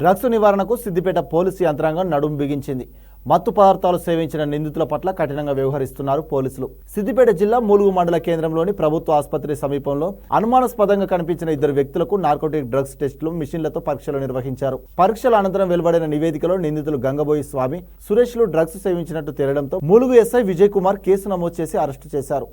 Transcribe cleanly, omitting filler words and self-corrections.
Drugs నివారణకు Siddipet police యంత్రాంగం నడుం బిగించింది. మత్తు పదార్థాలు సేవించిన నిందితుల పట్ల కఠినంగా వ్యవహరిస్తున్నారు పోలీసులు. సిద్దిపేట జిల్లా మూలుగు మండల కేంద్రంలోని ప్రభుత్వ ఆసుపత్రి సమీపంలో అనుమానాస్పదంగా కనిపించిన 2 వ్యక్తులకు నార్కోటిక్ డ్రగ్స్ టెస్టులు మిషన్లతో పరీక్షలు నిర్వహించారు. పరీక్షల అనంతరం వెలువడిన నివేదికలో నిందితులు గంగబోయి స్వామి, సురేష్లు డ్రగ్స్ సేవించినట్టు తేలడంతో మూలుగు ఎస్ఐ విజయ్ కుమార్ కేసు నమోదు చేసి అరెస్టు చేశారు.